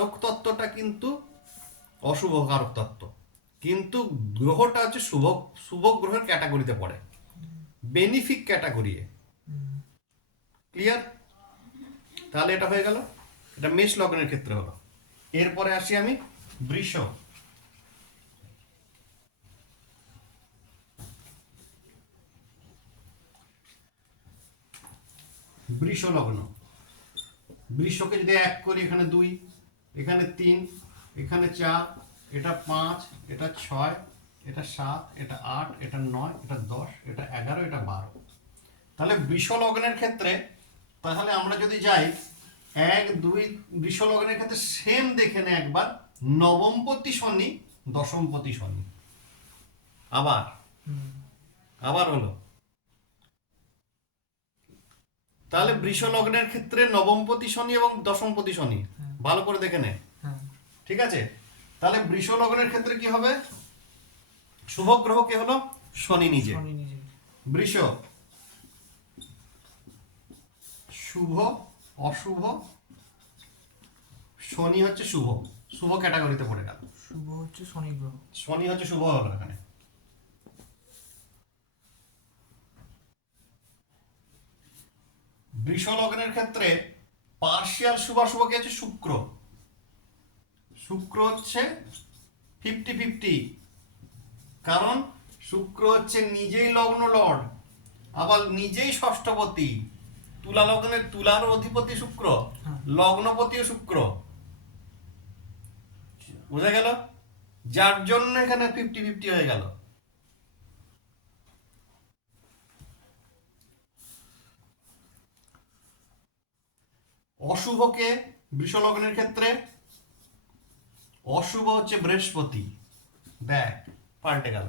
কারক তত্ত্বটা কিন্তু অশুভ কারক তত্ত্ব, কিন্তু গ্রহটা হচ্ছে শুভ শুভ গ্রহের ক্যাটাগরিতে পড়ে, বেনিফিক ক্যাটাগরি। ক্লিয়ার? তাহলে এটা হয়ে গেল, এটা মেষ লগ্নের ক্ষেত্রে হলো। এরপরে আসি আমি বৃষ। বৃষ লগ্ন, বৃষকে যদি 1 করি, এখানে 2, এখানে 3, এখানে 4, এটা 5, এটা 6, এটা 7, এটা 8, এটা 9, এটা 10, এটা 11, এটা 12। তাহলে বৃষ লগ্নের ক্ষেত্রে তাহলে আমরা যদি যাই 1, 2, বৃষ লগ্নের ক্ষেত্রে সেম দেখে নে একবার, নবমপতি শনি, দশমপতি শনি। আবার হলো। তাহলে বৃষ লগ্নের ক্ষেত্রে নবমপতি শনি এবং দশমপতি শনি, ভালো করে দেখে নে। ঠিক আছে? তাহলে বৃষ লগ্নের ক্ষেত্রে কি হবে? শুভ গ্রহ কে হলো? শনি নিজে। বৃষ, শুভ, অশুভ, শনি হচ্ছে শুভ, শুভ ক্যাটাগরিতে পড়ে গেল। শুভ হচ্ছে শনি গ্রহ, শনি হচ্ছে শুভ হলো এখানে। বৃষ লগ্নের ক্ষেত্রে পার্শিয়াল শুভাশুভ কে হচ্ছে শুক্র। শুক্র হচ্ছে 50-50, কারণ শুক্র হচ্ছে নিজেই লগ্ন লর্ড, আবার নিজেই ষষ্ঠপতি। তুলা লগ্নের তুলার অধিপতি শুক্র, লগ্নপতিও শুক্র। বুঝা গেল? যার জন্য এখানে 50-50 হয়ে গেল। অশুভকে বৃষ লগ্নের ক্ষেত্রে অশুভ হচ্ছে বৃহস্পতি। দেখ, পাল্টে গেল।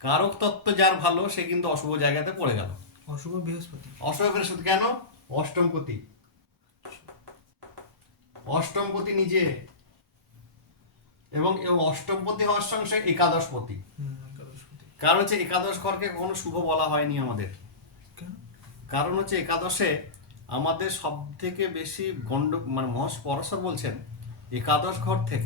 কারক তত্ত্ব যার ভালো সে কিন্তু অশুভ জায়গাতে পড়ে গেল। অশুভ বৃহস্পতি। অশুভ বৃহস্পতি কেন? অষ্টমপতি, অষ্টমপতি নিজে, এবং অষ্টমপতি হওয়ার সঙ্গে একাদশপতি। কারণ হচ্ছে একাদশ ঘরকে কখনো শুভ বলা হয়নি আমাদের। কারণ হচ্ছে একাদশে আমাদের সব থেকে বেশি মানে মহাজ পরাশর বলছেন একাদশ ঘর থেকে